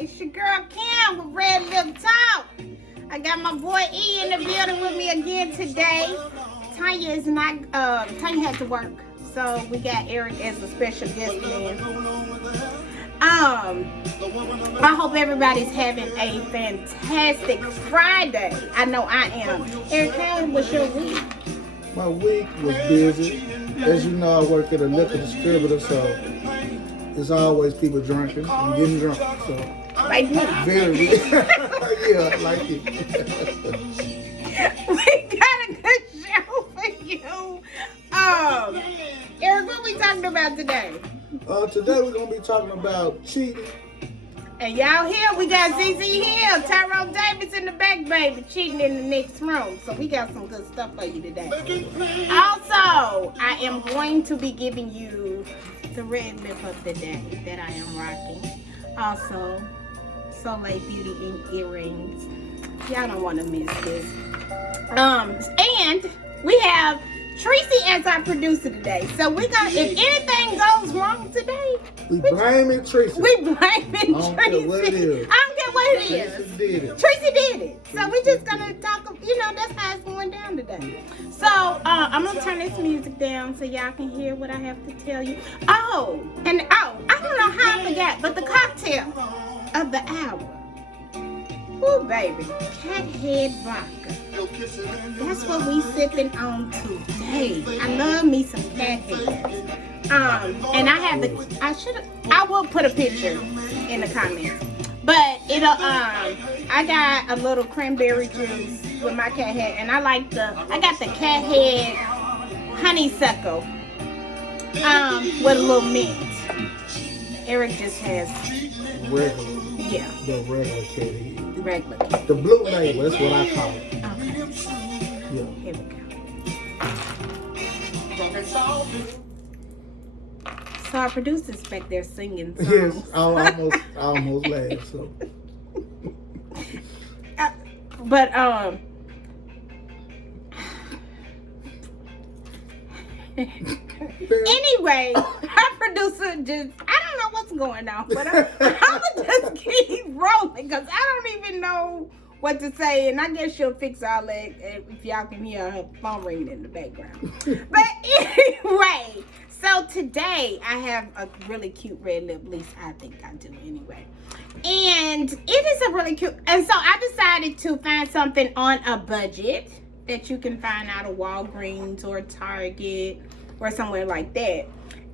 It's your girl Kim with Red Lip Talk. I got my boy E in the building with me again today. Tanya is not, Tanya had to work, so we got Eric as a special guest man. I hope everybody's having a fantastic Friday. I know I am. Eric, how was your week? My week was busy. As you know, I work at a liquor distributor, so there's always people drinking and getting drunk. So Like me. very, yeah, like it. We got a good show for you. Eric, what we talking about today? Today we're gonna be talking about cheating. And y'all here, we got ZZ Hill, Tyrone Davis in the back, baby, cheating in the next room. So we got some good stuff for you today. Also, I am going to be giving you the red lip of the day that I am rocking. Also, Soleil Beauty Ink earrings. Y'all don't want to miss this. And we have Tracy as our producer today. So we're gonna, if anything goes wrong today, We blaming Tracy. we blaming I don't care Tracy. what it is. I don't care what it is. Tracy did it. Tracy did it. So we're just gonna talk, that's how it's going down today. So I'm gonna turn this music down so y'all can hear what I have to tell you. I don't know how I forgot, but the cocktail of the hour. Ooh, baby, Cat Head Vodka. That's what we sipping on today. I love me some Cat Heads. And I will put a picture in the comments. But I got a little cranberry juice with my Cat Head, and I got the Cat Head honeysuckle with a little mint. Eric just has, Regular, yeah, the regular kitty. the regular Cat. The blue label, that's what I call it. Okay, Yeah. here we go. So our producer's back there singing songs. Yes, I almost laughed. So But anyway, our producer I don't know what's going on, but I'm gonna just keep rolling because I don't even know what to say, and I guess she'll fix all that if y'all can hear her phone ringing in the background. But anyway, so today I have a really cute red lip, at least I think I do anyway. And it is a really cute, and so I decided to find something on a budget that you can find out of Walgreens or Target or somewhere like that.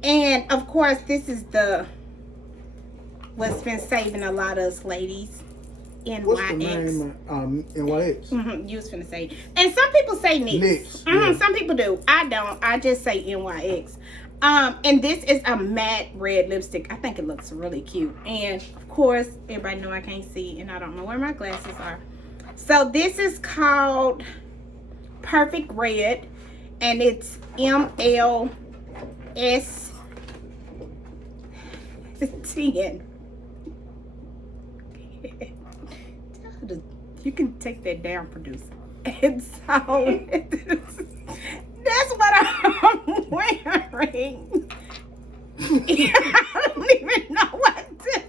And of course, this is what's been saving a lot of us ladies. NYX. what's the name? NYX. You was finna say. And some people say NYX. NYX, yeah. Some people do. I don't. I just say NYX. And this is a matte red lipstick. I think it looks really cute. And of course, everybody know I can't see and I don't know where my glasses are. So this is called Perfect Red, and it's MLS 10. You can take that down, producer. And so that's what I'm wearing. I don't even know what to.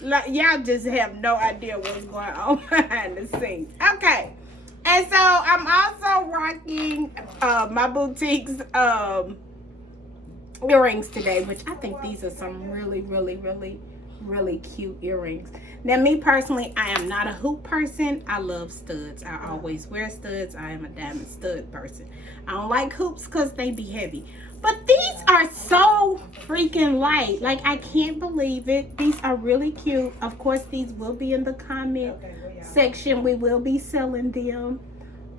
Like, y'all just have no idea what's going on behind the scenes. Okay. And so I'm also rocking my boutique's earrings today, which I think these are some really, really, really, really cute earrings. Now, me personally, I am not a hoop person. I love studs. I always wear studs. I am a diamond stud person. I don't like hoops because they be heavy. But these are so freaking light. Like, I can't believe it. These are really cute. Of course, these will be in the comment section. We will be selling them.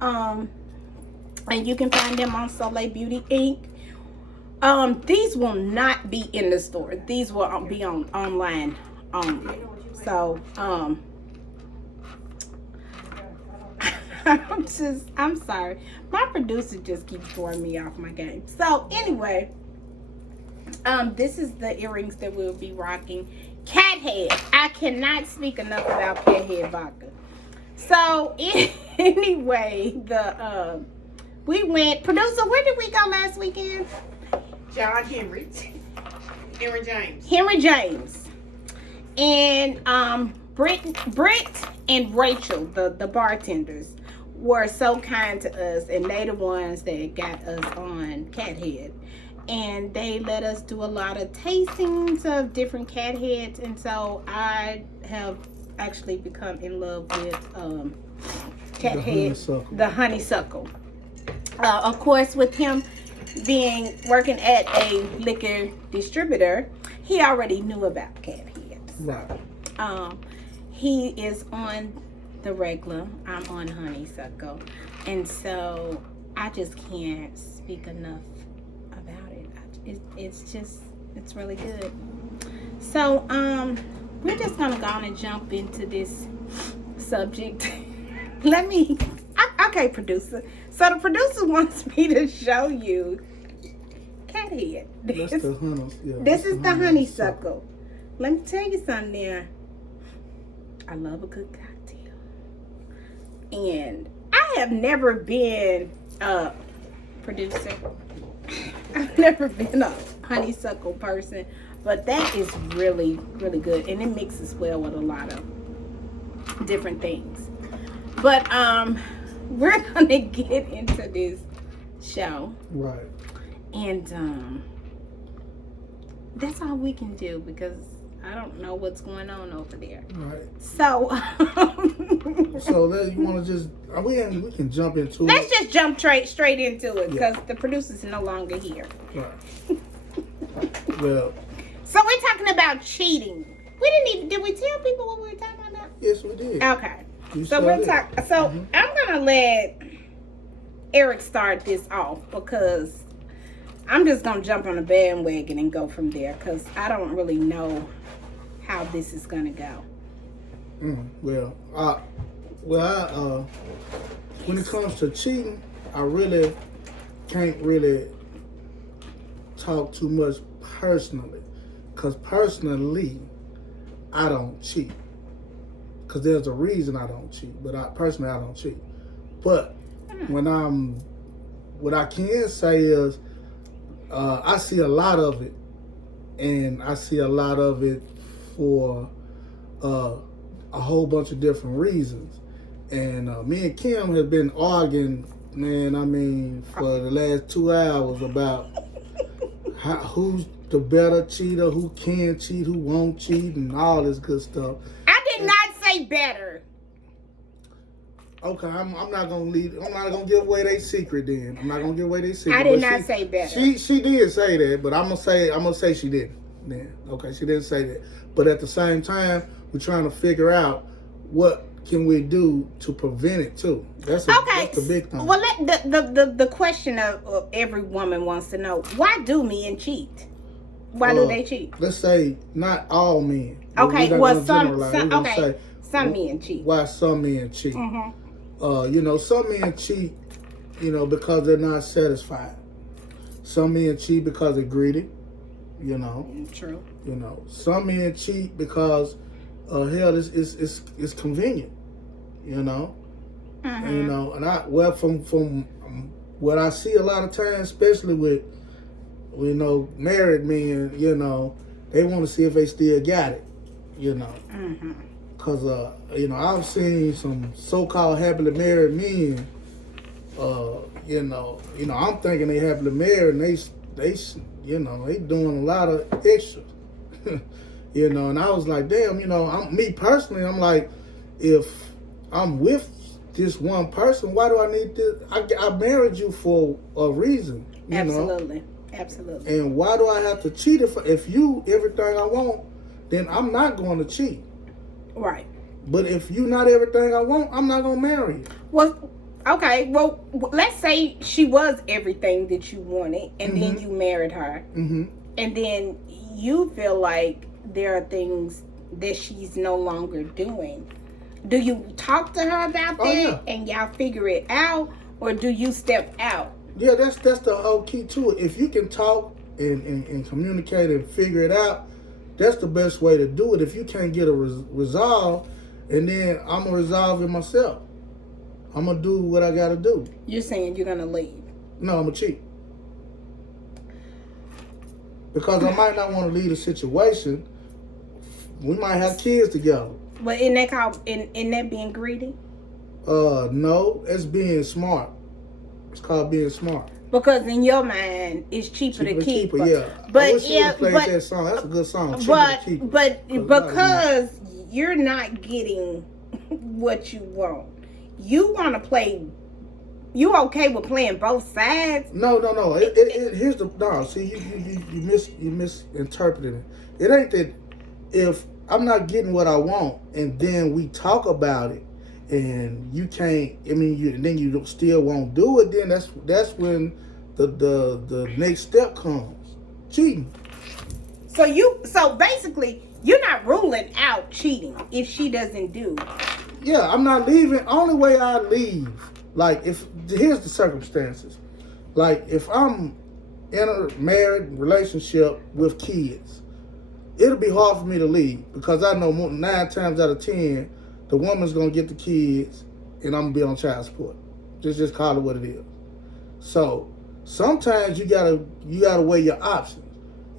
And you can find them on Soleil Beauty Ink. These will not be in the store. These will be on online only. So, I'm sorry. My producer just keeps throwing me off my game. So, anyway, this is the earrings that we'll be rocking. Cat Head. I cannot speak enough about Cat Head Vodka. So, anyway, we went, producer, where did we go last weekend? John Henry. Henry James. Henry James. And Britt and Rachel, the bartenders, were so kind to us, and they the ones that got us on Cathead. And they let us do a lot of tastings of different cat heads, and so I have actually become in love with cat head, the honeysuckle. Of course, with him working at a liquor distributor, he already knew about cat heads. Right. He is on the regular. I'm on honeysuckle, and so I just can't speak enough about it. It's really good. So we're just gonna go on and jump into this subject. Okay, producer. So the producer wants me to show you cat head. This is the honeysuckle. Let me tell you something there. I love a good cocktail. And I have never been a producer. I've never been a honeysuckle person, but that is really, really good, and it mixes well with a lot of different things. But we're gonna get into this show, right? And that's all we can do because I don't know what's going on over there. Right. So, you want to just we can jump into let's just jump straight into it because the producer's no longer here. Right. Well. So we're talking about cheating. Did we tell people what we were talking about? Yes, we did. Okay. So we're talking. So I'm gonna let Eric start this off because I'm just gonna jump on the bandwagon and go from there because I don't really know how this is gonna go. When it comes to cheating, I really can't really talk too much personally, because personally, I don't cheat. Because there's a reason I don't cheat, but I don't cheat. But what I can say is, I see a lot of it, and I see a lot of it for a whole bunch of different reasons. And me and Kim have been arguing, for the last 2 hours about who's the better cheater, who can cheat, who won't cheat, and all this good stuff. I did not say better. Okay, I'm not gonna give away their secret then. I'm not gonna give away their secret. I did not say better. She did say that, but I'm gonna say she didn't. Then okay, she didn't say that. But at the same time, we're trying to figure out what can we do to prevent it too. That's the big thing. Well, the question of every woman wants to know: why do men cheat? Why do they cheat? Let's say not all men. Okay, well some men cheat. Why some men cheat? Mm-hmm. Some men cheat, because they're not satisfied. Some men cheat because they're greedy. True. Some men cheat because it's convenient. Mm-hmm. And from what I see a lot of times, especially with married men, they want to see if they still got it. Mm-hmm. Cause I've seen some so-called happily married men. I'm thinking they happily married, and they doing a lot of extra. And I was like, damn, me personally, I'm like, if I'm with this one person, why do I need this? I married you for a reason. Absolutely. And why do I have to cheat? If you everything I want, then I'm not going to cheat. Right. But if you not everything I want, I'm not going to marry you. Well, okay. Well, let's say she was everything that you wanted, and then you married her, and then you feel like there are things that she's no longer doing. Do you talk to her about that and y'all figure it out, or do you step out? Yeah, that's the whole key to it. If you can talk and communicate and figure it out, that's the best way to do it. If you can't get a resolve, and then I'm going to resolve it myself. I'm going to do what I got to do. You're saying you're going to leave? No, I'm going to cheat. Because I might not want to leave the situation We might have kids together. But in that being greedy? No, it's being smart. It's called being smart. Because in your mind, it's cheaper to keep her. Yeah. But I wish you would've played that song. That's a good song. But because you're not getting what you want, you want to play. You okay with playing both sides? No. Here's the no. See, you misinterpreted it. It ain't that if I'm not getting what I want, and then we talk about it, and you can't. I mean, then you still won't do it. Then that's when the next step comes. Cheating. So basically, you're not ruling out cheating if she doesn't do. Yeah, I'm not leaving. Only way I leave, like here's the circumstances. Like if I'm in a married relationship with kids, it'll be hard for me to leave because I know 9 times out of 10, the woman's gonna get the kids, and I'm gonna be on child support. Just call it what it is. So sometimes you gotta weigh your options.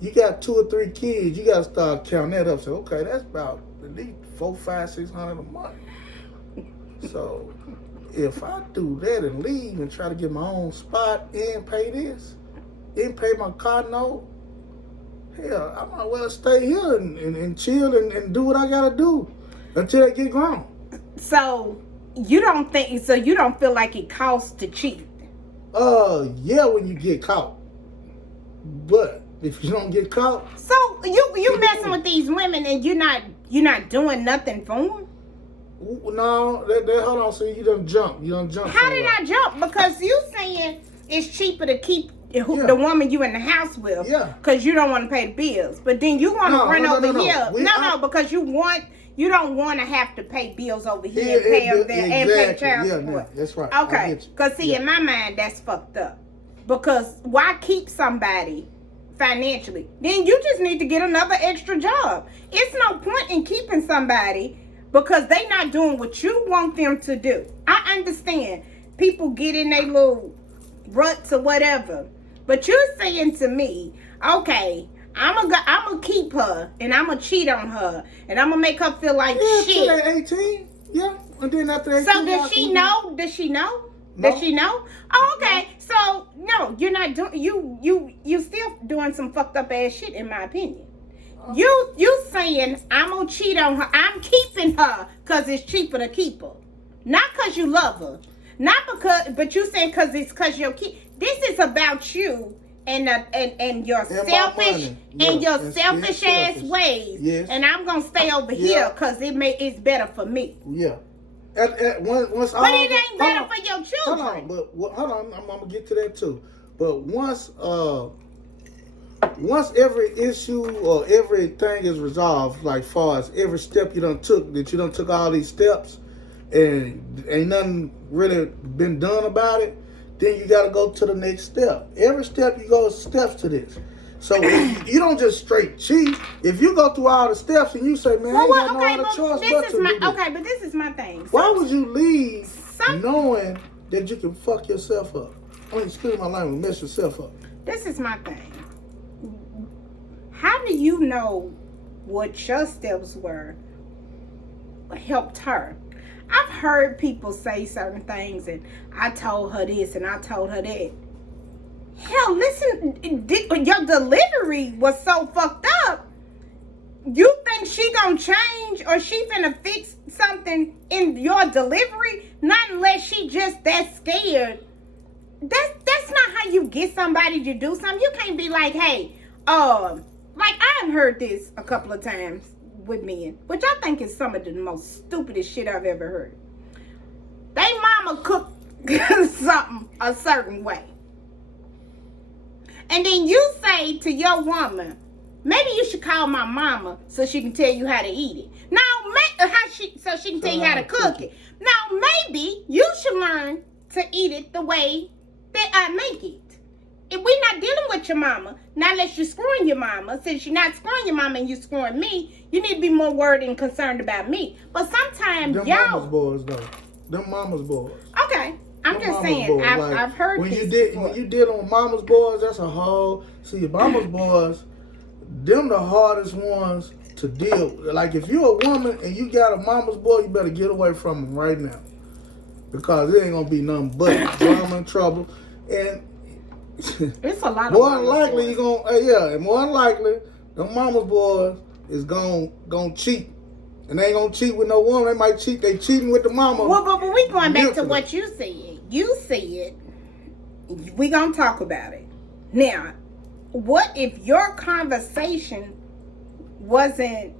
You got 2 or 3 kids, you gotta start counting that up. So okay, that's about at least $400, $500, $600 a month. So if I do that and leave and try to get my own spot and pay this, and pay my car note, hell, I might well stay here and chill and do what I gotta do until I get grown. So you don't feel like it costs to cheat? Yeah, when you get caught. But if you don't get caught, so you messing with these women and you're not doing nothing for them? No, hold on. So you done jump. How did I jump? Because you saying it's cheaper to keep the woman you in the house with, because you don't want to pay the bills. But then you want to run over here. Because you don't want to have to pay bills over here and pay them there and pay child support. Yeah, that's right. Okay, because in my mind that's fucked up. Because why keep somebody financially? Then you just need to get another extra job. It's no point in keeping somebody because they not doing what you want them to do. I understand people get in their little ruts or whatever, but you're saying to me, okay, I'm gonna keep her and I'm gonna cheat on her and I'm gonna make her feel like shit. Till 18, yeah, and then after 18. So does she know? Does she know? No. Does she know? Oh, okay. No. So no, you're not doing. You still doing some fucked up ass shit in my opinion. You saying I'm gonna cheat on her? I'm keeping her because it's cheaper to keep her, not because you love her, not because. But you saying because you're This is about you and your selfish your selfish ass ways. Yes. And I'm gonna stay over here because it's better for me. Yeah. But it ain't better for your children. Hold on. I'm gonna get to that too. But once every issue or everything is resolved, like far as every step you done took all these steps and ain't nothing really been done about it, then you got to go to the next step. Every step you go is steps to this. So you don't just straight cheat. If you go through all the steps and you say, man, I ain't got no other choice but to do this. Okay, but this is my thing. Why would you leave knowing that you can fuck yourself up? Excuse my language, mess yourself up. This is my thing. How do you know what your steps were helped her? I've heard people say certain things and I told her this and I told her that. Hell, listen, your delivery was so fucked up. You think she gonna change or she finna fix something in your delivery? Not unless she just that scared. That's not how you get somebody to do something. You can't be like, hey, like I've heard this a couple of times with men, which I think is some of the most stupidest shit I've ever heard. They mama cooked something a certain way. And then you say to your woman, maybe you should call my mama so she can tell you how to eat it. So she can tell you how to cook it. Now, maybe you should learn to eat it the way that I make it. If we're not dealing with your mama, not unless you're screwing your mama. Since you're not screwing your mama and you're screwing me, you need to be more worried and concerned about me. But sometimes them mama's boys, though. Them mama's boys. Okay. I'm just saying, I've heard when this when you dealing with mama's boys, that's a whole... See, mama's boys, them the hardest ones to deal. Like if you're a woman and you got a mama's boy, you better get away from him right now, because it ain't gonna be nothing but drama and trouble. And it's a lot. More than likely you gonna and more than likely the mama's boys is gonna cheat. And they ain't gonna cheat with no woman. They might cheat. They cheating with the mama. Well, but we going back to what you said. You said we gonna talk about it. Now, what if your conversation wasn't?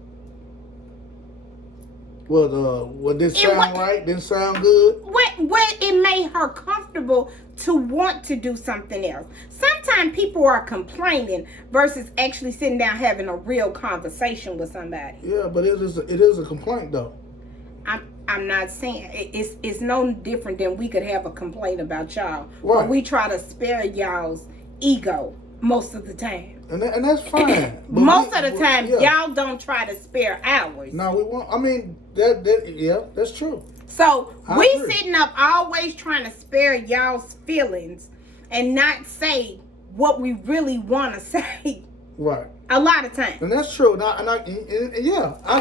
Well, didn't sound right? Didn't sound good? What it made her comfortable to want to do something else. Sometimes people are complaining versus actually sitting down having a real conversation with somebody. Yeah, but it is a complaint though. I'm not saying it's no different than we could have a complaint about y'all, right. But we try to spare y'all's ego most of the time. And that's fine. Most of the time, y'all don't try to spare ours. No, we won't. I mean, that's true. So we sitting up always trying to spare y'all's feelings and not say what we really want to say. Right. A lot of times. And that's true. I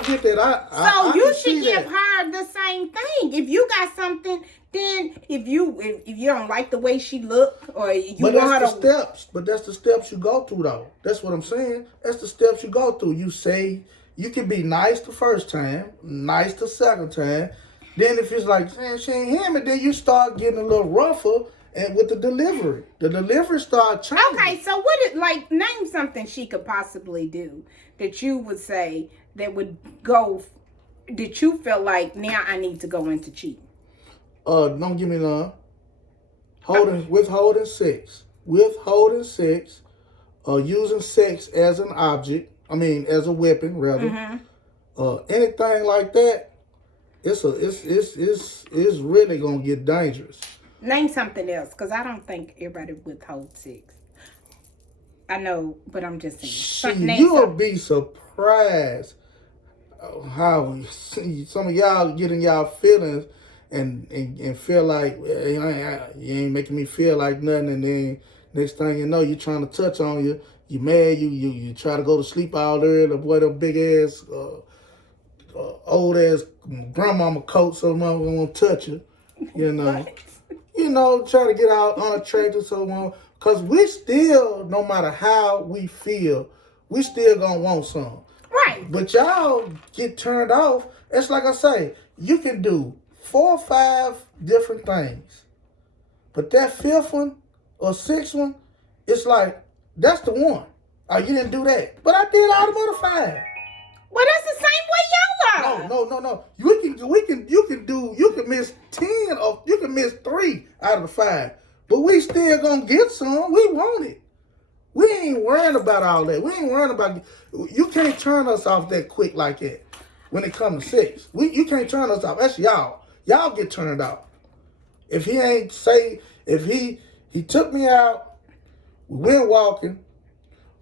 get that. So you should give her the same thing. If you got something, then if you don't like the way she look, or you want her to steps. But that's the steps you go through, though. That's what I'm saying. That's the steps you go through. You say you can be nice the first time, nice the second time. Then if it's like, man, she ain't hear me, then you start getting a little rougher. And with the delivery start changing. Okay, so name something she could possibly do that you would say that would go, that you feel like now I need to go into cheating. Don't give me none. Withholding sex, using sex as an object. I mean, as a weapon, rather. Mm-hmm. Anything like that, it's really gonna get dangerous. Name something else, because I don't think everybody withholds sex. I know, but I'm just saying. You'll be surprised how some of y'all get in y'all feelings and feel like you ain't making me feel like nothing, and then next thing you know, you're trying to touch on you. You mad, you try to go to sleep all early. The boy, the big ass, old ass grandmama coat, so mama won't touch you. You know. Try to get out unattractive, so on. Because we still, no matter how we feel, we still gonna want some. Right. But y'all get turned off. It's like I say, you can do 4 or 5 different things. But that 5th one or 6th one, it's like, that's the one. Oh, you didn't do that. But I did all the other 5. Well, that's the same way y'all are. No. You can miss 10 or you can miss 3 out of the 5. But we still gonna get some. We want it. We ain't worrying about all that. We ain't worrying about, you can't turn us off that quick like that when it comes to sex. You can't turn us off. That's y'all. Y'all get turned off. If he took me out, we went walking,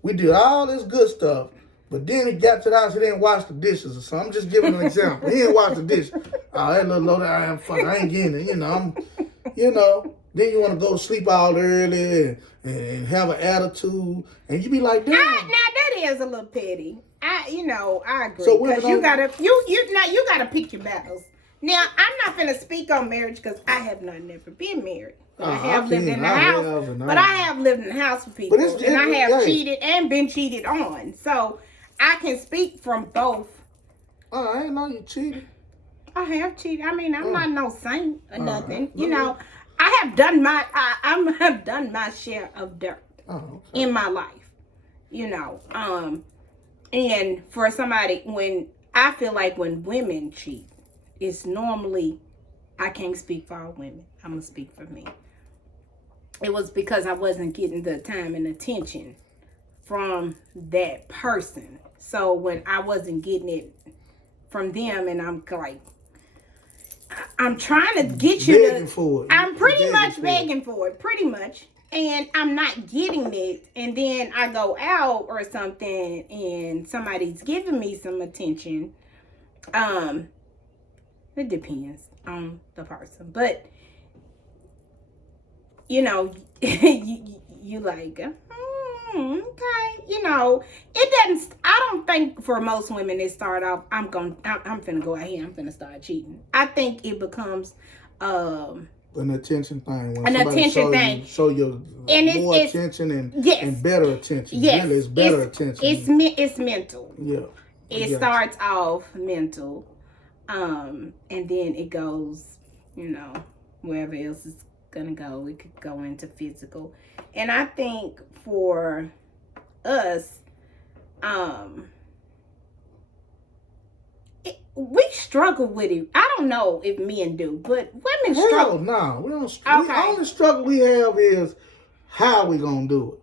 we did all this good stuff. But then he got to the house, he didn't wash the dishes or something. I'm just giving an example. He didn't wash the dishes. Oh, that little low down, I ain't getting it, Then you want to go to sleep all early and have an attitude. And you be like, damn. Now that is a little petty. I agree. So because you gotta pick your battles. Now, I'm not gonna speak on marriage because I have never been married. But I have lived in the house. But I have lived in the house with people. And I have cheated and been cheated on. So I can speak from both. Oh, I ain't know you cheated. I have cheated. I mean, I'm not no saint or nothing. I have done my share of dirt in my life. And for somebody, when I feel like when women cheat, it's normally, I can't speak for all women. I'm gonna speak for me. It was because I wasn't getting the time and attention from that person. So when I wasn't getting it from them, and I'm like, I'm trying to get you begging for it. I'm pretty much begging for it, pretty much. And I'm not getting it. And then I go out or something and somebody's giving me some attention. It depends on the person. But, you like, Okay, you know, it doesn't. I don't think for most women it start off. I'm finna go out here. I'm finna start cheating. I think it becomes an attention thing. When an somebody attention thing. show you And more it's attention and yes. and better attention. Yes, Really, it's better attention. It's mental. Yeah. It starts off mental, and then it goes, you know, wherever else it's gonna go. It could go into physical, and I think for us, we struggle with it. I don't know if men do, but women struggle. No, we don't. Okay. The only struggle we have is how we gonna do it.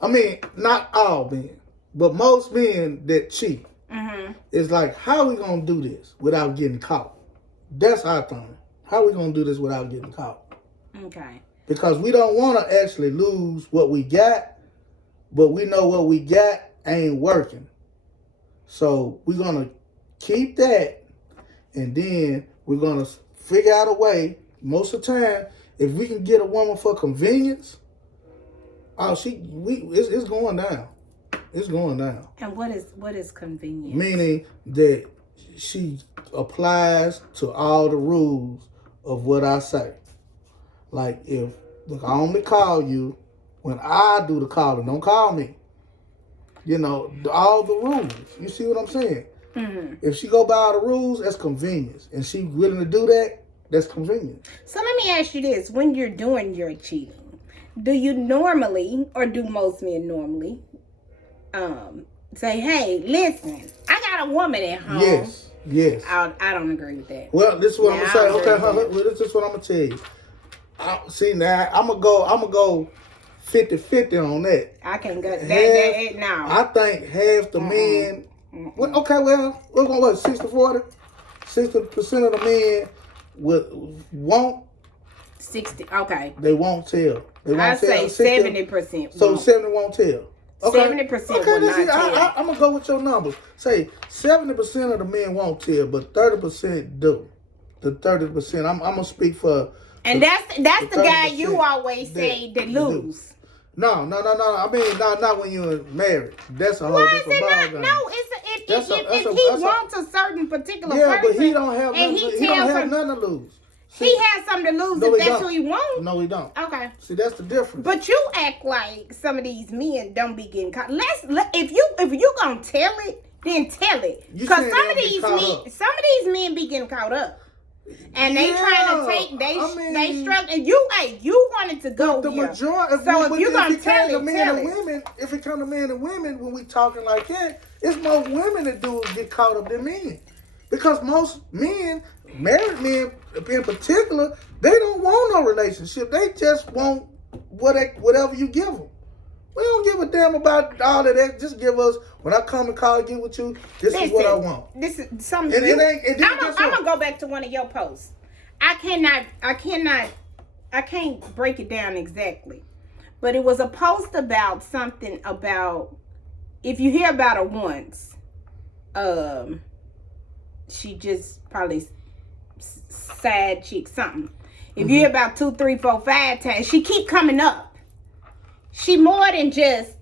I mean, not all men, but most men that cheat. Mm-hmm. It's like, how we gonna do this without getting caught? That's our thing. How we gonna do this without getting caught? Okay. Because we don't want to actually lose what we got, but we know what we got ain't working. So we're gonna keep that, and then we're gonna figure out a way. Most of the time, if we can get a woman for convenience, it's going down. It's going down. And what is convenient? Meaning that she applies to all the rules of what I say. Like, if I only call you when I do the calling, don't call me. You know, all the rules. You see what I'm saying? Mm-hmm. If she go by all the rules, that's convenience. And she willing to do that, that's convenience. So let me ask you this. When you're doing your cheating, do you normally, or do most men normally, say, hey, listen, I got a woman at home? Yes. I don't agree with that. Well, this is what I'm going to say. Okay, well, this is what I'm going to tell you. See, now, I'm going to go 50-50 on that. I can't go Half, now. I think half the men. Well, okay, well, we're going to what, 60-40? 60% of the men won't. 60, okay. They won't tell. I say 70%. So 70 won't tell. Okay. 70% will not tell. I'm going to go with your numbers. Say 70% of the men won't tell, but 30% do. The 30%. I'm going to speak for. And that's the guy you always say that lose. No. I mean, not when you're married. That's a whole different ballgame. No, if he wants a certain particular person, yeah, but he don't have nothing to lose. See, he has something to lose if that's who he wants. No, he don't. Okay. See, that's the difference. But you act like some of these men don't be getting caught. If you gonna tell it, then tell it. Because some of these men be getting caught up. And they trying to take they struggle, and you wanted to go the here. Majority. So if you gonna tell it, women, if it come to men and women, when we talking like that, it's more women that get caught up than men, because most men, married men in particular, they don't want no relationship. They just want whatever you give them. We don't give a damn about all of that. Just give us, when I come and call and get with you, this is what I want. This is something. I'm gonna go back to one of your posts. I can't break it down exactly, but it was a post about something about, if you hear about her once, she just probably side chick something. If you hear about 2, 3, 4, 5 times, she keep coming up. She more than just.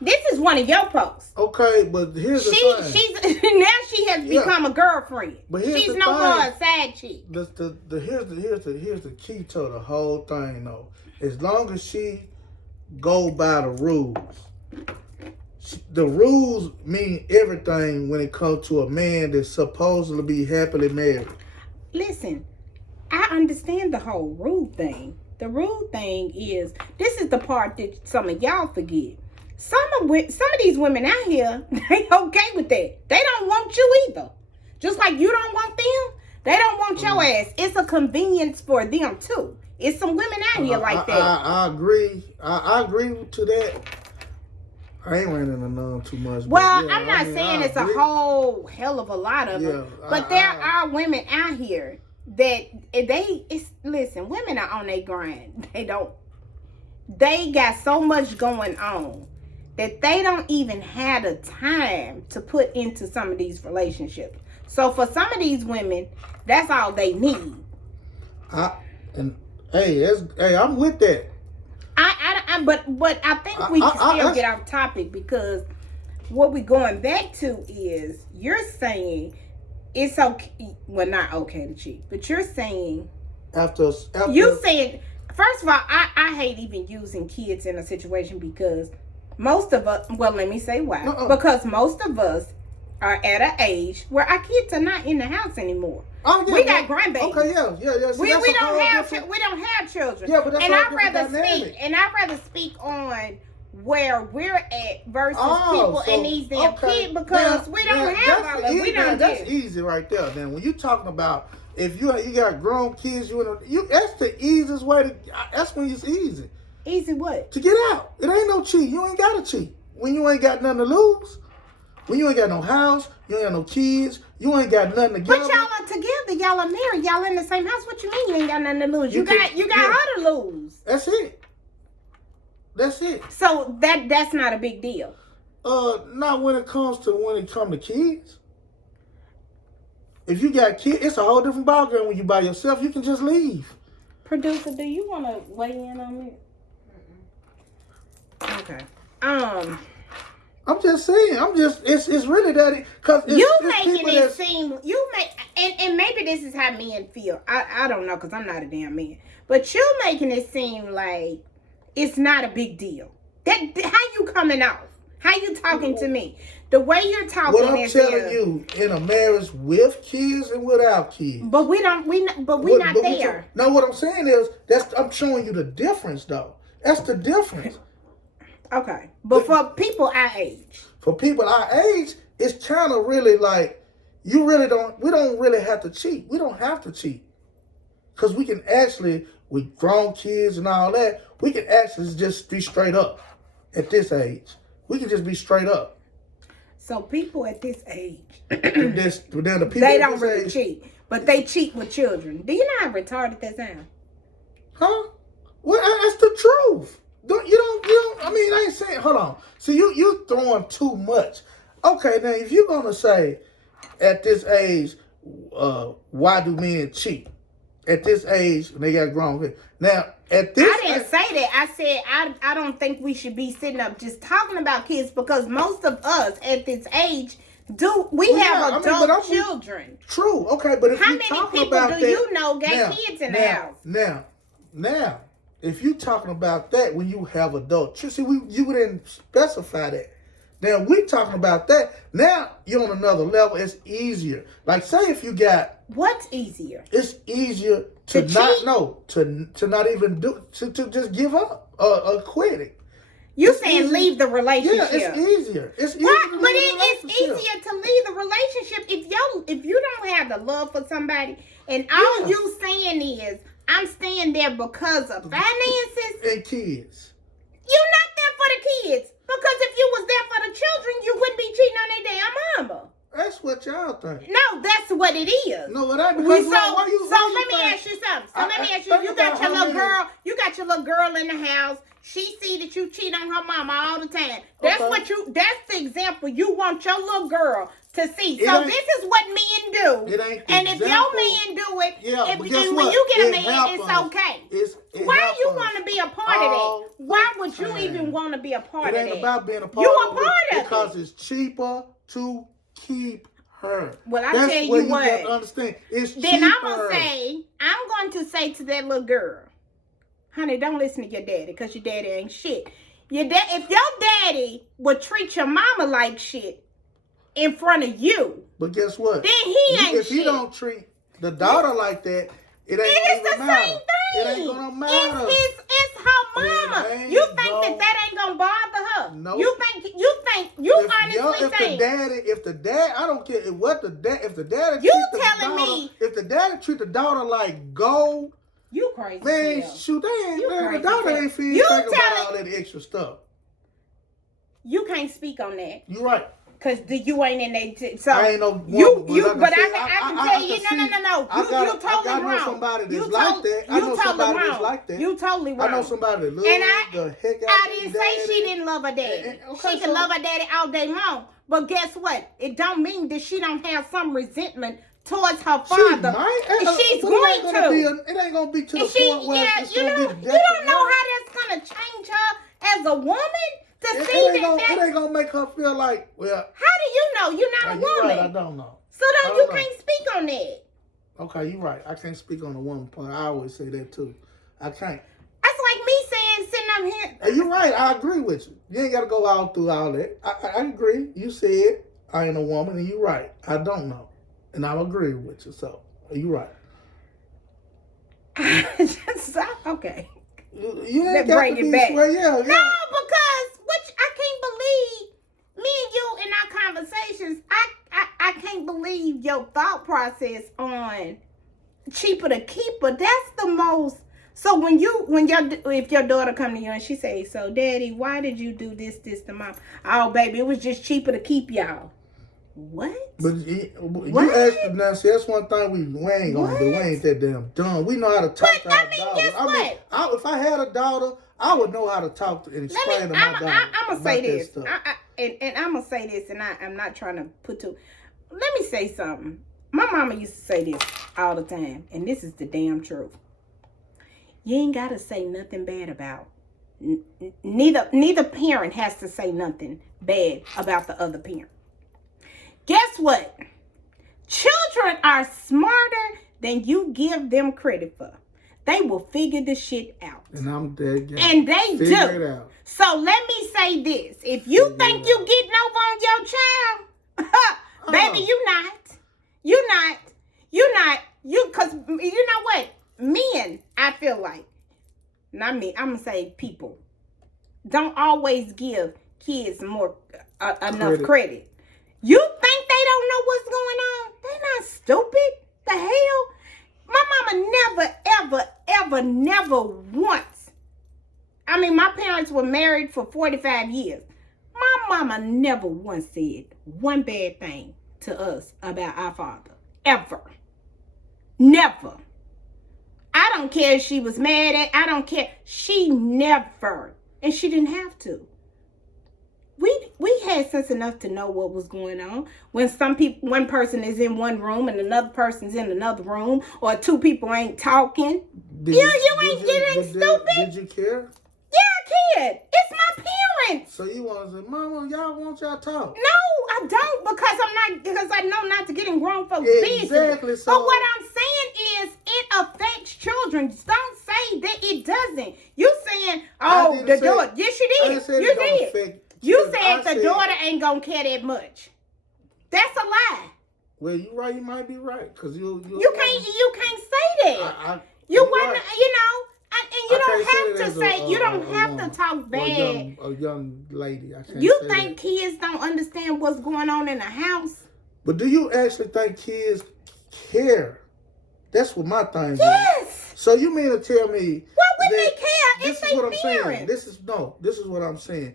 This is one of your posts. Okay, but here's the thing. She's now she has become a girlfriend. But she's no more a side chick. Here's the key to the whole thing though. As long as she go by the rules, the rules mean everything when it comes to a man that's supposed to be happily married. Listen, I understand the whole rule thing. The rule thing is, this is the part that some of y'all forget. Some of these women out here, they okay with that. They don't want you either. Just like you don't want them, they don't want your ass. It's a convenience for them too. It's some women out here like that. I agree. I agree to that. I ain't running into none too much. Well, I'm not saying it's a whole hell of a lot of them, but there are women out here that listen, women are on their grind. They got so much going on that they don't even have the time to put into some of these relationships. So for some of these women, that's all they need. I'm with that. I but I think we can still get off topic because what we're going back to is you're saying it's okay. Well, not okay to cheat, but you're saying after you saying. First of all, I hate even using kids in a situation because most of us. Well, let me say why. Because most of us are at an age where our kids are not in the house anymore. Oh, yeah, we got grandbabies. Okay, yeah. See, we don't have children. Yeah, but that's and I'd rather speak on where we're at versus people and these damn kids because we don't have all of it. We don't. That's easy right there. Then when you're talking about if you got grown kids, that's the easiest way to. That's when it's easy. Easy what? To get out. It ain't no cheat. You ain't gotta cheat when you ain't got nothing to lose. When you ain't got no house, you ain't got no kids, you ain't got nothing to give. But y'all are together, y'all are married, y'all in the same house. What you mean you ain't got nothing to lose? You got her to lose. That's it. That's it. So that's not a big deal. Not when it comes to kids. If you got kids, it's a whole different ballgame when you by yourself. You can just leave. Producer, do you want to weigh in on me? Okay. I'm just saying. It's really that because you making it seem and maybe this is how men feel. I don't know because I'm not a damn man, but you making it seem like it's not a big deal. That how you coming off? How you talking to me? The way you're talking. What I'm telling you, in a marriage with kids and without kids. But we're not there. No, what I'm saying is I'm showing you the difference though. That's the difference. Okay, but for people our age. For people our age, it's kind of really like, we don't really have to cheat. We don't have to cheat. Because we can actually, with grown kids and all that, we can actually just be straight up at this age. We can just be straight up. So people at this age, the people they don't really cheat, but they cheat with children. Do you know how retarded that sounds? Huh? Well, that's the truth. You don't. I mean, I ain't saying. Hold on. See, you throwing too much. Okay, now if you're gonna say, at this age, why do men cheat? At this age, when they got grown kids. Now, at this, I didn't say that. I said I don't think we should be sitting up just talking about kids because most of us at this age have adult children. True. Okay, but if how you many talking people about do you know got kids in the house? Now. If you talking about that when you have adult children, you didn't specify that. Now we talking about that. Now you're on another level. It's easier. Like say if you got what's easier? It's easier to not even to just give up or quit it. You saying leave the relationship? Yeah, it's easier. It's easier. But it's easier to leave the relationship if you don't have the love for somebody and all you saying is I'm staying there because of finances and kids. You're not there for the kids because if you was there for the children, you wouldn't be cheating on their damn mama. That's what y'all think. No, that's what it is. No, it ain't. Because let me ask you something. You got your little girl. You got your little girl in the house. She see that you cheat on her mama all the time. That's that's the example you want your little girl to see. So this is what men do. It ain't and if your man do it, and when you get a man, it's okay. Why you want to be a part of that? Why would you even want to be a part of that? It ain't about being a part of it. You a part of it. Because it's cheaper to keep her. Well, I tell you what. Have to understand. It's then cheaper. I'm going to say to that little girl, honey, don't listen to your daddy because your daddy ain't shit. If your daddy would treat your mama like shit in front of you, but guess what? Then he ain't if shit. He don't treat the daughter like that, it ain't gonna matter. Same thing. It ain't gonna matter. It's her mama. You think that ain't gonna bother her? No. You honestly think if the dad, I don't care what the dad. If the daddy, if the daddy treat the daughter like gold. You crazy. Man, shoot, the daughter ain't feel about all that extra stuff. You can't speak on that. You're right. Cause you ain't in that. So I ain't no woman, but I can tell you, no. You totally wrong. I know somebody that's like that. I know somebody that's like that. You totally wrong. I know somebody that loves the heck out of I didn't say she didn't love her daddy. She can love her daddy all day long. But guess what? It don't mean that she don't have some resentment towards her father. She's going to. It ain't gonna be to the point where it's you don't know how that's gonna change her as a woman to see It ain't gonna make her feel like, well. How do you know you're not a woman? Right, I don't know. So then you can't speak on that. Okay, you're right. I can't speak on the woman part. I always say that too. I can't. That's like me saying, sitting up here. Hey, you're right. I agree with you. You ain't got to go out through all that. I agree. You said I ain't a woman, and you're right. I don't know. And I agree with you. So, you're right. Okay. You ain't got to be swear. Yeah. No, because I can't believe me and you in our conversations. I can't believe your thought process on cheaper to keep her. That's the most. So if your daughter come to you and she say, so daddy, why did you do this to mom? Oh baby, it was just cheaper to keep y'all. What? But you asked now. See, that's one thing we ain't gonna do. We ain't that damn dumb. We know how to talk to our daughters. Guess what? If I had a daughter, I would know how to talk and explain to my daughter. I'm gonna say this, and I'm gonna say this, and I'm not trying to put too. Let me say something. My mama used to say this all the time, and this is the damn truth. You ain't gotta say nothing bad about. Neither parent has to say nothing bad about the other parent. Guess what? Children are smarter than you give them credit for. They will figure the shit out. And I'm dead. And they do. It out. So let me say this. If you think you getting over on your child, baby, you not. Because you know what? Men, I feel like, not me, I'm going to say people, don't always give kids more enough credit. You think they don't know what's going on? They're not stupid. The hell? My mama never once. I mean, my parents were married for 45 years. My mama never once said one bad thing to us about our father. Ever. Never. I don't care if she was mad at, I don't care. She never. And she didn't have to. We had sense enough to know what was going on. When one person is in one room and another person's in another room, or two people ain't talking. You ain't stupid. Did you care? Yeah, I cared. It's my parents. So you want to say, Mama, y'all want y'all talk? No, I don't, because I know not to get in grown folks' business. Exactly. So, but what I'm saying is, it affects children. Don't say that it doesn't. You saying, the daughter? Yes, you did. You did. You said the daughter ain't gonna care that much. That's a lie. Well, you right. You might be right, because you can't say that. You don't have to say. You don't have to talk bad. A young lady. I can't. You think kids don't understand what's going on in the house? But do you actually think kids care? That's what my thing is. Yes. So you mean to tell me? Why would they care if they parents? Saying. This is what I'm saying.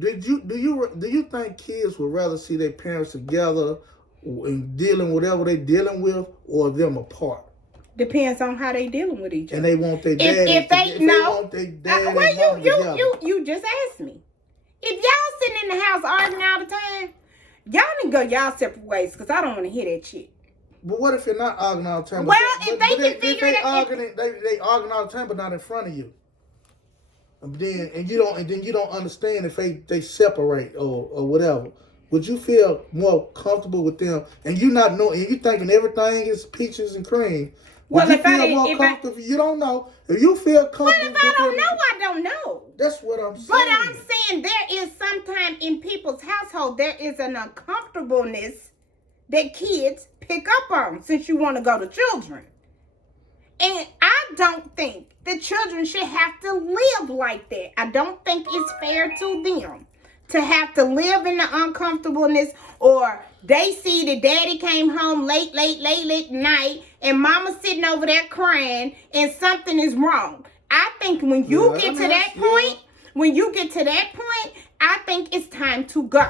Do you think kids would rather see their parents together and dealing whatever they dealing with, or them apart? Depends on how they dealing with each other. And they want their dad. If they want their dad and you just asked me. If y'all sitting in the house arguing all the time, y'all need to go y'all separate ways, because I don't want to hear that shit. But what if you're not arguing all the time? Well, if they can figure it out, they arguing all the time, but not in front of you. And then you don't understand if they separate or whatever. Would you feel more comfortable with them? And you not know, and you thinking everything is peaches and cream. Would you feel more comfortable? You don't know. If you feel comfortable. Well, if I don't know, I don't know. That's what I'm saying. But I'm saying there is sometimes in people's household, there is an uncomfortableness that kids pick up on, since you want to go to children. And I don't think the children should have to live like that. I don't think it's fair to them to have to live in the uncomfortableness, or they see that daddy came home late night and mama's sitting over there crying and something is wrong. I think when you get to that point, I think it's time to go.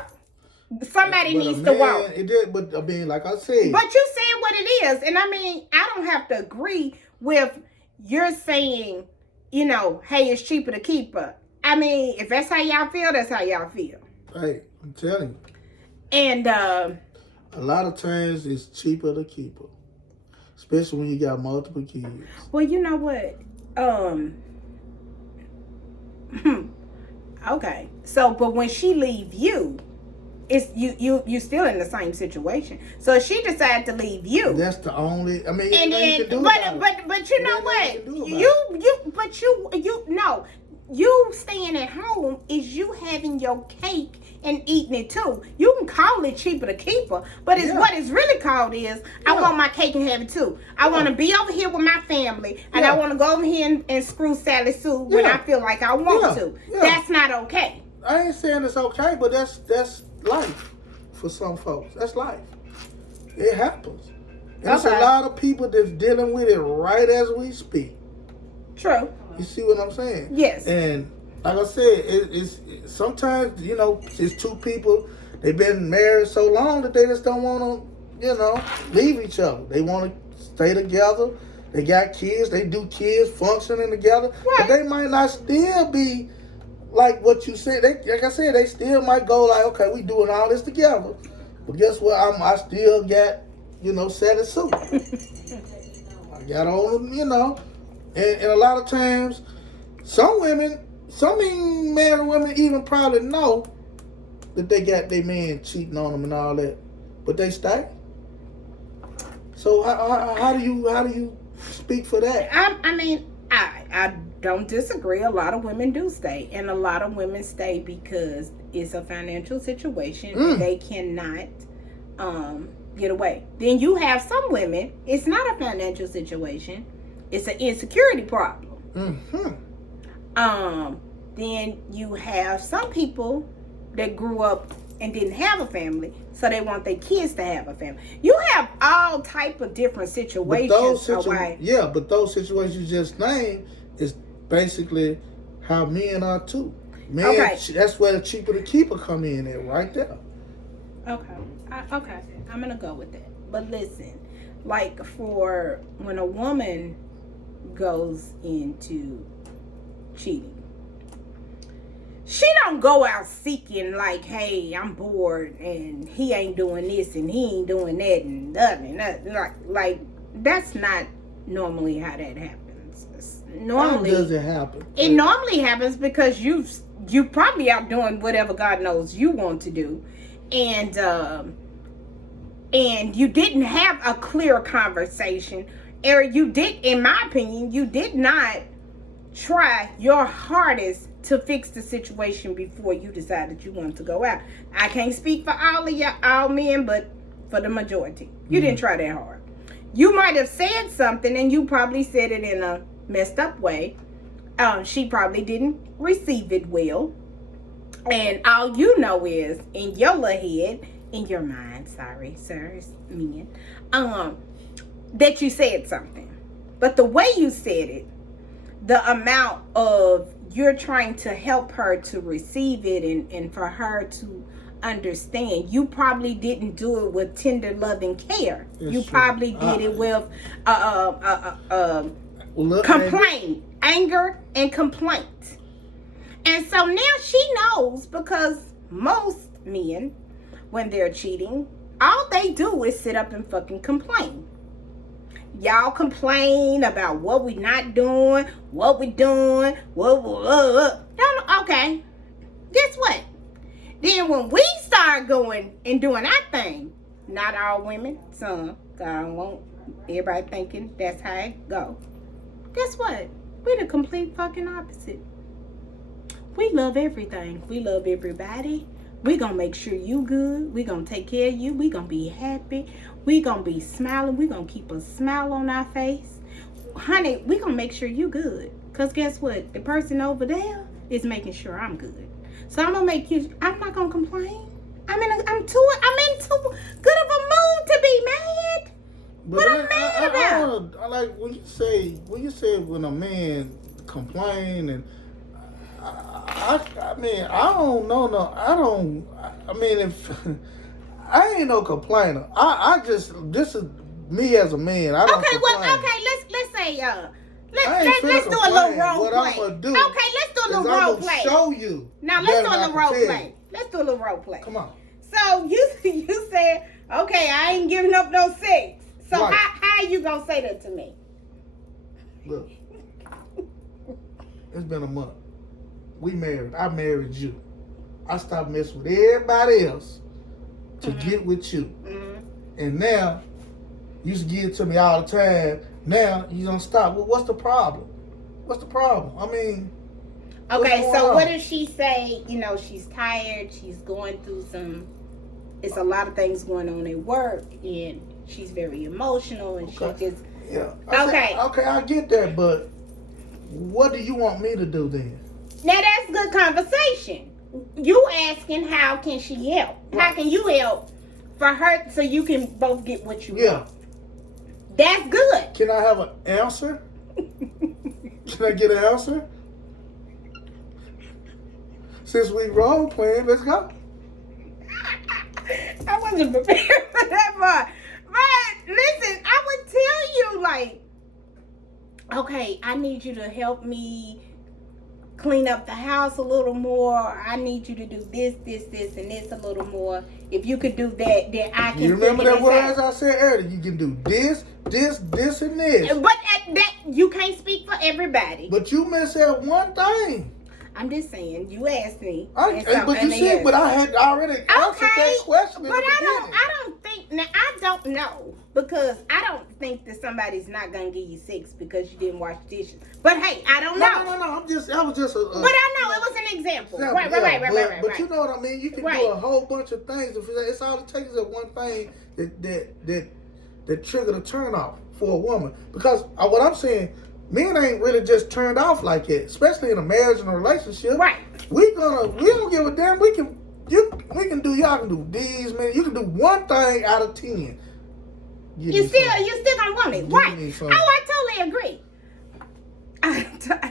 Somebody needs to walk. But I mean, like I said. But you saying what it is. And I mean, I don't have to agree with you're saying, hey, it's cheaper to keep her. I mean, if that's how y'all feel, that's how y'all feel. Hey, I'm telling you. And a lot of times it's cheaper to keep her, especially when you got multiple kids. Well, you know what? Okay. So, but when she leave you, it's you still in the same situation. So if she decided to leave you, That's the only. I mean, and you can then do about it. but you know what? You staying at home is you having your cake and eating it too. You can call it cheaper to keep her, but it's what it's really called is I want my cake and have it too. I want to be over here with my family, and I want to go over here and screw Sally Sue when I feel like I want to. That's not okay. I ain't saying it's okay, but that's life for some folks. That's life. It happens. And there's a lot of people that's dealing with it right as we speak. True. You see what I'm saying? Yes. And like I said, it's sometimes, it's two people, they've been married so long that they just don't want to, leave each other. They want to stay together. They got kids. They do kids functioning together. Right. But they might not still be like what you said. Like I said, they still might go like, okay, we doing all this together. But guess what? I still got, Sally Sue. I got on, And a lot of times, some married women even probably know that they got their man cheating on them and all that, but they stay. So how do you speak for that? I don't disagree. A lot of women do stay, and a lot of women stay because it's a financial situation and they cannot get away. Then you have some women, it's not a financial situation. It's an insecurity problem. Mm-hmm. Then you have some people that grew up and didn't have a family, so they want their kids to have a family. You have all type of different situations. But those situations you just named is basically how men are too. That's where the cheaper to keeper come in at, right there. Okay, I'm gonna go with that. But listen, like for when a woman goes into cheating, she don't go out seeking like, hey, I'm bored and he ain't doing this and he ain't doing that and nothing. Like that's not normally how that happens. Normally, how does it happen? It normally happens because you probably out doing whatever God knows you want to do, and you didn't have a clear conversation, or you did, in my opinion, you did not try your hardest to fix the situation before you decided you wanted to go out. I can't speak for all men, but for the majority, you didn't try that hard. You might have said something, and you probably said it in a messed up way. She probably didn't receive it well, and all you know is in your little head, in your mind, sorry, sir, it's men, that you said something. But the way you said it, the amount of you're trying to help her to receive it and for her to understand, you probably didn't do it with tender love and care. You probably did it with complaint, anger and complaint. And so now she knows, because most men, when they're cheating, all they do is sit up and fucking complain. Y'all complain about what we not doing, what we doing, okay. Guess what? Then when we start going and doing our thing, not all women, some, God, I won't everybody thinking that's how it go. Guess what? We're the complete fucking opposite. We love everything. We love everybody. We gonna make sure you good. We gonna take care of you. We gonna be happy. We gonna be smiling. We gonna keep a smile on our face. Honey, we gonna make sure you good. Cause guess what? The person over there is making sure I'm good. So I'm gonna make you, I'm not gonna complain. I'm in too good of a mood to be mad. But what I'm mad about? I like when you say when a man complain, and I mean, I don't know, no, I mean, if I ain't no complainer. This is me as a man. I don't complain. Let's say let's do a little role play. I'm gonna do, okay, let's do a little role play. Show you. Now let's do a little role play. Let's do a little role play. Come on. So you said, okay, I ain't giving up no sex. So right. how you gonna say that to me? Look, it's been a month. we married. I married you. I stopped messing with everybody else to get with you. And now, you used to give it to me all the time. Now, you don't stop. Well, what's the problem? What's the problem? I mean... Okay, so what if she say, you know, she's tired, she's going through it's a lot of things going on at work, and she's very emotional, and she just... Yeah. Okay, I get that, but what do you want me to do then? now that's good conversation. You asking how can she help? Right. How can you help for her so you can both get what you want? Yeah. That's good. Can I have an answer? Can I get an answer? Since we role playing, let's go. I wasn't prepared for that part. But listen, I would tell you, like, okay, I need you to help me clean up the house a little more. I need you to do this, and this a little more. If you could do that, then I can. You remember that words I said earlier? You can do this, and this. But that you can't speak for everybody. But you missaid one thing. I'm just saying, you asked me. But I had already answered that question. But I don't think. Now I don't know, because I don't think that somebody's not gonna give you 6 because you didn't wash dishes. But hey, I don't know. No. That was just a. But I know it was an example. Right. But you know what I mean. You can do a whole bunch of things. It's all it takes is one thing that triggered a turn off for a woman. Because what I'm saying. Men ain't really just turned off like that, especially in a marriage and a relationship. Right. We don't give a damn. Y'all can do these, man. You can do one thing out of 10. You still gonna want it, right? Oh, I totally agree.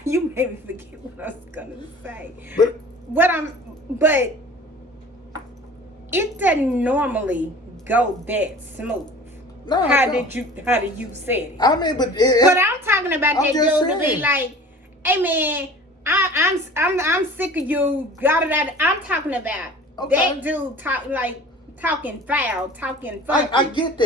You made me forget what I was gonna say. But it doesn't normally go that smooth. No, how did you say it? I mean, but I'm talking about that dude to be like, hey man, I'm sick of you. I'm talking about that dude talking foul, talking funky. I get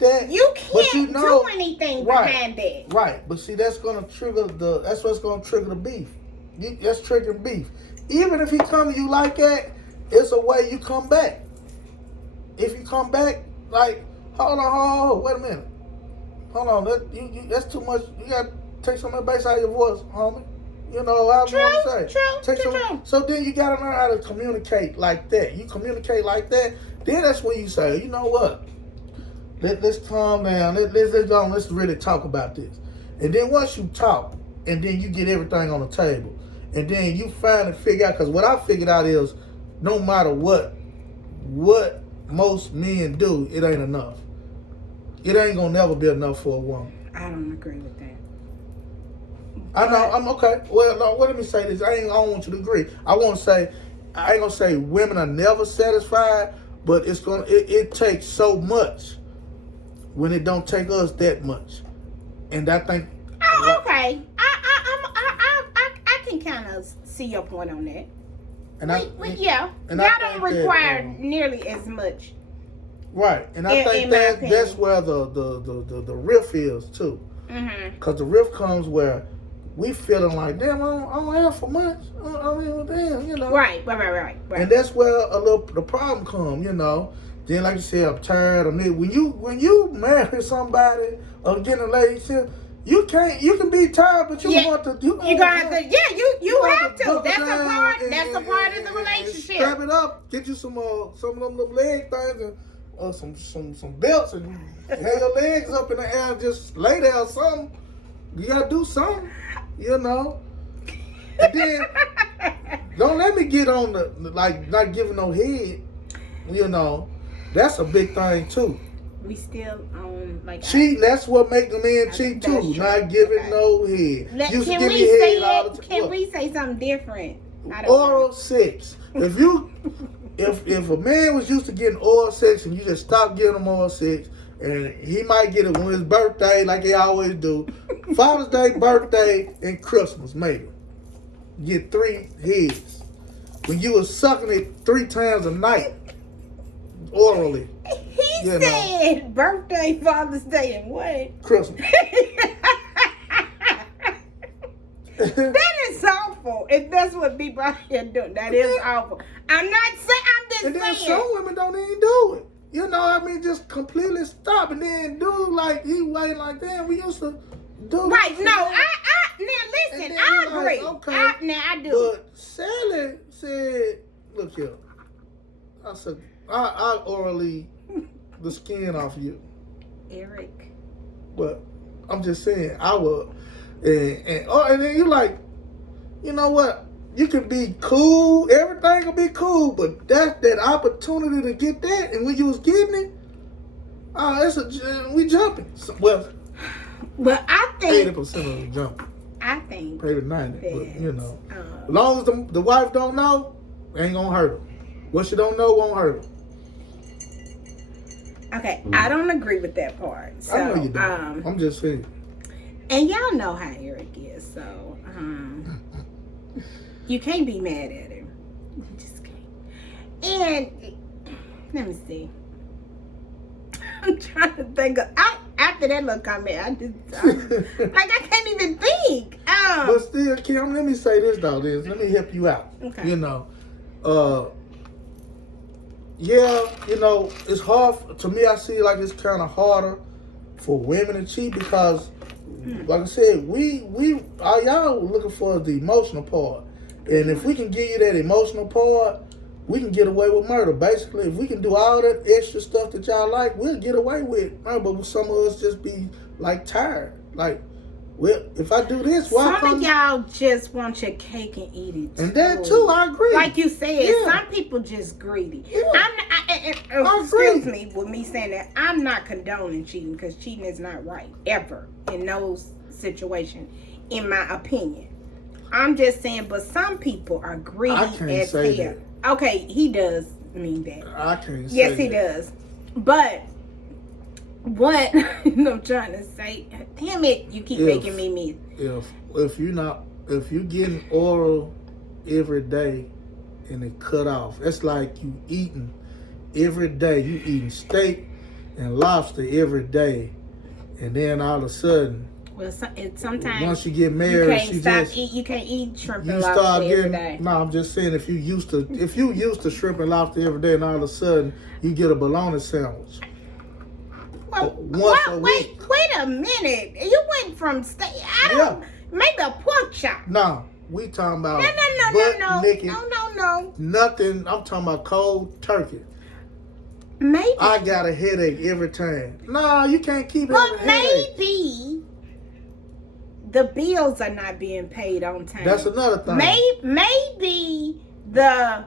that. You can't do anything behind that. Right, but see, that's gonna trigger that's what's gonna trigger the beef. That's triggering beef. Even if he come to you like that, it's a way you come back. If you come back like. Hold on, wait a minute. Hold on, that's too much. You gotta take some of the bass out of your voice, homie. You know, I was going to say. True. So then you gotta learn how to communicate like that. You communicate like that, then that's when you say, you know what? Let's calm down. Let's really talk about this. And then once you talk, and then you get everything on the table, and then you finally figure out, because what I figured out is, no matter what most men do, it ain't enough. It ain't gonna never be enough for a woman. I don't agree with that. I know. I'm okay. Well, no. Let me say this. I don't want you to agree. I ain't gonna say women are never satisfied, but it takes so much when it don't take us that much, and I think. Oh, okay. I can kind of see your point on that. Y'all don't require nearly as much. Right, and I think that's where the rift is too. Because the rift comes where we feeling like, damn, I don't have for much. I mean, damn, you know. Right. And that's where the problem comes, you know. Then, like you said, I'm tired. When you marry somebody or get in a relationship, you can be tired, but you want to. You have to. That's a part of the relationship. Strap it up. Get you some of them little leg things and some belts and have your legs up in the air. Just lay there or something. You gotta do something, you know. And then don't let me get on not giving no head. You know, that's a big thing too. We still cheating. That's what make the men cheat too. True. Not giving no head. Can we say something different? Oral sex. If a man was used to getting oral sex and you just stop giving him oral sex, and he might get it on his birthday like they always do, Father's Day, birthday, and Christmas maybe. Get 3 heads. When you was sucking it 3 times a night, orally. He said birthday, Father's Day, and what? Christmas. That is is awful. If that's what people out here do, that is awful. I'm not saying. I'm just And then saying. some women don't even do it. You know what I mean? Just completely stop. And then dude, like, he waiting like, damn, we used to do Right, this. no, now listen, And then I you're agree. like, okay. Now I do. But Sally said, look here. I said, I orally the skin off you. Eric. But I'm just saying, I would. And then you like, you know what? You can be cool. Everything can be cool. But that opportunity to get that, and when you was getting it, we jumping. So, well, I think 80% of them jumping. I think 80 to 90. that, But, you know, as long as the wife don't know, ain't gonna hurt her. What she don't know won't hurt her. okay, I don't agree with that part. So, I know you don't. I'm just saying. and y'all know how Eric is, so you can't be mad at him. You just can't. And let me see. I'm trying to think of after that little comment. Like I can't even think. But still, Kim, let me say this though. Let me help you out. Okay. You know, yeah, you know, it's hard to me. I see like it's kind of harder for women to cheat because, like I said, all y'all looking for the emotional part, and if we can give you that emotional part, we can get away with murder. Basically, if we can do all that extra stuff that y'all like, we'll get away with murder. But some of us just be like tired, like. Well, if I do this, why some of y'all just want your cake and eat it too. And that too, I agree. Like you said, Yeah. some people just greedy. Yeah. I excuse me with me saying that. I'm not condoning cheating because cheating is not right ever in those situations, in my opinion. I'm just saying, but some people are greedy I can't as say hell. Okay, he does mean that. I can't say Yes, he that. does. But what I'm trying to say, damn it, you keep making me miss. If you getting oral every day and it cut off, that's like you eating every day. You eating steak and lobster every day, and then all of a sudden, Well, sometimes once you get married, you can't eat shrimp you and start lobster every getting. day. No, I'm just saying if you used to shrimp and lobster every day, and all of a sudden you get a bologna sandwich. Well, once a week. Wait a minute. You went from steak. Maybe a pork chop. No, we talking about No. naked, No. nothing. I'm talking about cold turkey. Maybe. I got a headache every time. No, you can't keep But having a headache. maybe the bills are not being paid on time. That's another thing. Maybe the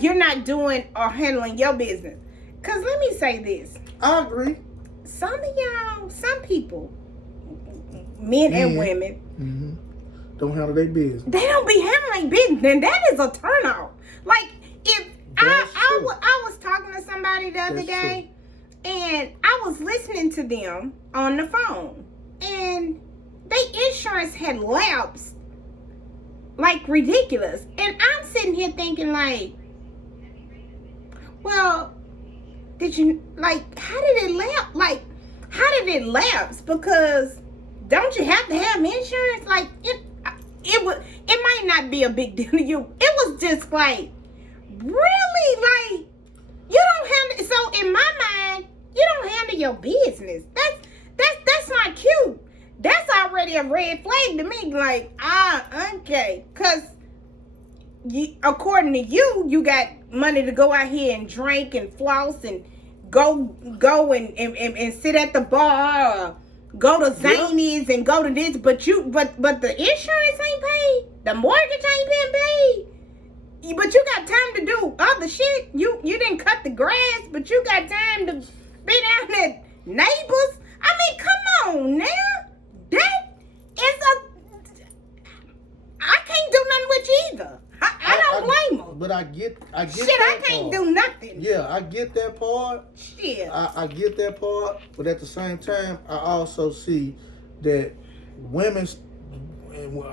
you're not doing or handling your business. Cause let me say this. I agree. Some of y'all, some people, men and women, don't handle their business. they don't be handling business, and that is a turnoff. Like if I was talking to somebody the other day, and I was listening to them on the phone, and their insurance had lapsed like ridiculous, and I'm sitting here thinking like, well, did you like? How did it lapse? Like, how did it lapse? Because don't you have to have insurance? Like it might not be a big deal to you. It was just like, really, like you don't handle. So in my mind, you don't handle your business. That's not cute. That's already a red flag to me. Like okay, because according to you, you got money to go out here and drink and floss and go and sit at the bar or go to Zanies and go to this, but the insurance ain't paid, the mortgage ain't been paid, but you got time to do other shit. You didn't cut the grass, but you got time to be down at Neighbors. I mean, come on now. That is I can't do nothing with you either. I don't blame them. But I get Shit, that I can't part. do nothing. Yeah, I get that part. Shit. I get that part, but at the same time, I also see that women.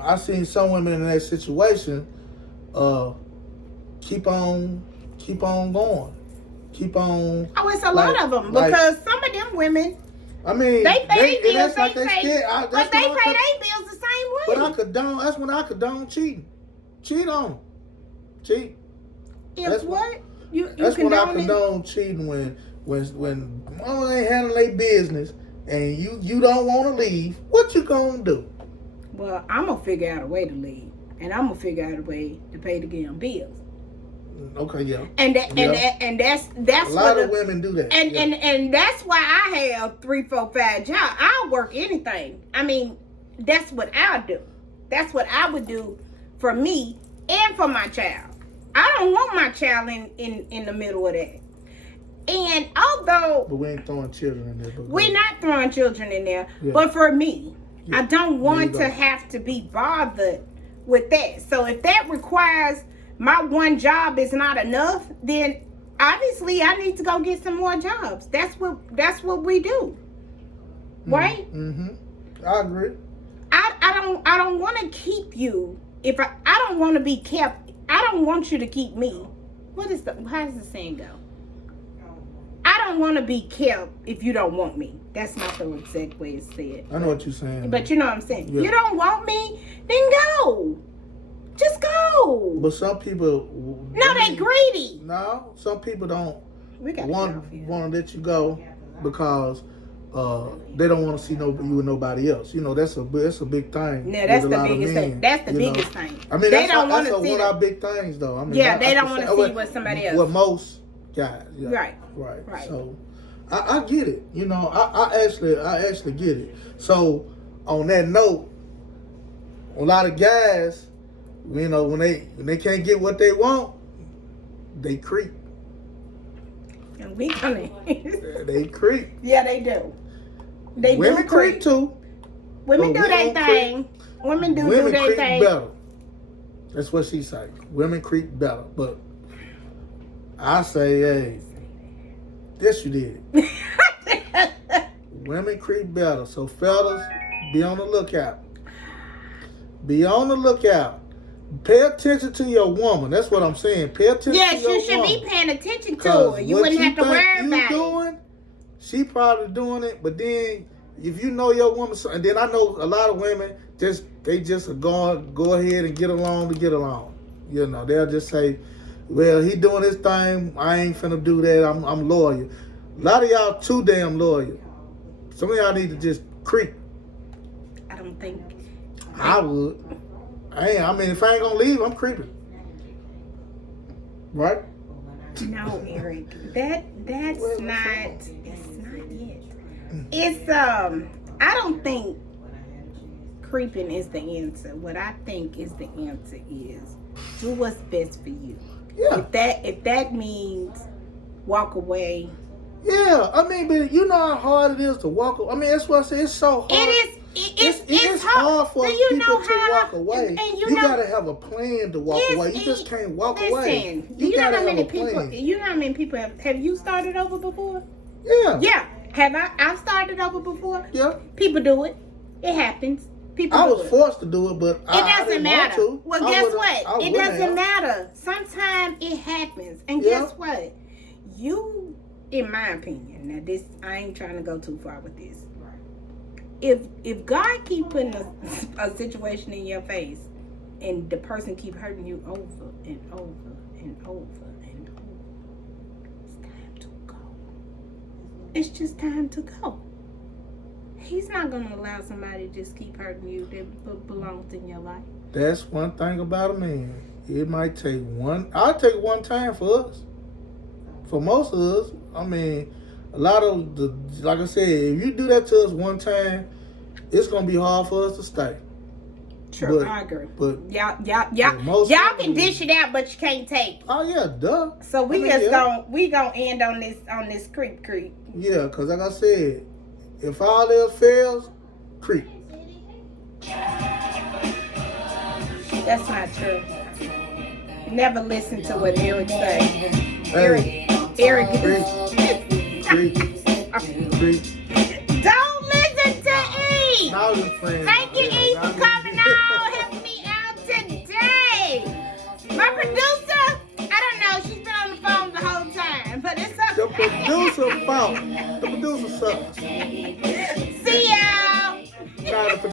I seen some women in that situation. Keep on going. Keep on. Oh, it's a lot of them because some of them women, I mean, they pay their bills, but they pay their bills the same But I condone. That's when I condone cheating. Cheat on 'em. Cheat. If That's what? You That's when I condone it? condone cheating when mama ain't handling their business and you don't want to leave. What you gonna do? Well, I'm gonna figure out a way to leave, and I'm gonna figure out a way to pay the damn bills. Okay, yeah. And that's A lot what of women do that. and, yeah. and that's why I have 3, 4, 5 jobs. I'll work anything. I mean, that's what I'll do. That's what I would do for me and for my child. I don't want my child in the middle of that. And although But we ain't throwing children in there. But we're not throwing children in there, Yeah. but for me, Yeah. I don't want There to you go. have to be bothered with that. So if that requires my one job is not enough, then obviously I need to go get some more jobs. That's what we do, right? Mm-hmm. I agree. I don't want to keep you if I don't want to be kept. I don't want you to keep me. How does the saying go? I don't want to be kept if you don't want me. That's not the exact way it's said. I know what you're saying. But you know what I'm saying. Yeah. You don't want me, then go. Just go. But some people. No, they greedy. No, some people don't We got want to let you go because they don't want to see you with nobody else. You know, that's a big thing. Yeah, that's with the a lot of biggest men, thing. That's the you know. biggest thing. I mean, they don't want that's to see one of our that. big things, though. I mean, Yeah, they I don't can want to say- see with somebody else. With most guys, yeah. Right. Right. So, I get it. You know, I actually get it. So, on that note, a lot of guys, you know, when they can't get what they want, they creep. And we gonna. They creep. Yeah, they do. They Women do creep too. Women but do we their don't thing. Women do Women their creep thing. better. That's what she say. Women creep better. But I say, hey, yes you did. Women creep better. So fellas, be on the lookout. Be on the lookout. Pay attention to your woman. That's what I'm saying. Pay attention Yes, to your you should woman. be paying attention to 'Cause her. You what wouldn't have to think worry you about it. doing, she probably doing it, but then if you know your woman, and then I know a lot of women they just go ahead and get along to get along. You know, they'll just say, "Well, he doing his thing. I ain't finna do that. I'm loyal." A lot of y'all too damn loyal. Some of y'all need to just creep. I don't think. I would. I mean, if I ain't gonna leave, I'm creeping. Right? No, Eric. That's Well, not. It's not it. It's I don't think creeping is the answer. What I think is the answer is do what's best for you. Yeah. If that means walk away. Yeah. I mean, but you know how hard it is to walk away. I mean, that's what I say. It's so hard. It is. It's hard for Do you people know to how- walk away. and You know- gotta have a plan to walk Yes, away. You just can't walk Listen, away. you know gotta how many have a people? plan. You know how many people have you started over before? Yeah. Yeah. Have I've started over before? Yeah. People do it. It happens. People I do was it. forced to do it, but It I doesn't didn't matter. want to. Well, I guess would've- I what? It wouldn't doesn't have. matter. Sometimes it happens. And Yeah. guess what? You, in my opinion, now this, I ain't trying to go too far with this. If God keep putting a situation in your face and the person keep hurting you over and over and over and over, it's time to go. It's just time to go. He's not going to allow somebody to just keep hurting you that belongs in your life. That's one thing about a man. It might take one. I'll take one time for us. For most of us, I mean, a lot of the, like I said, if you do that to us one time, it's gonna be hard for us to stay. True, But- I agree. But Y'all can dish it out, but you can't take it. oh yeah, duh. So we I mean, just yeah. gonna end on this creep. Yeah, because like I said, if all else fails, creep. That's not true. Never listen to what Eric say. Hey, Eric creep, creep. Don't listen to E. I was just playing. Thank you, E, for coming on, helping me out today. My producer, I don't know, she's been on the phone the whole time, but it's okay. The producer fault. The producer sucks.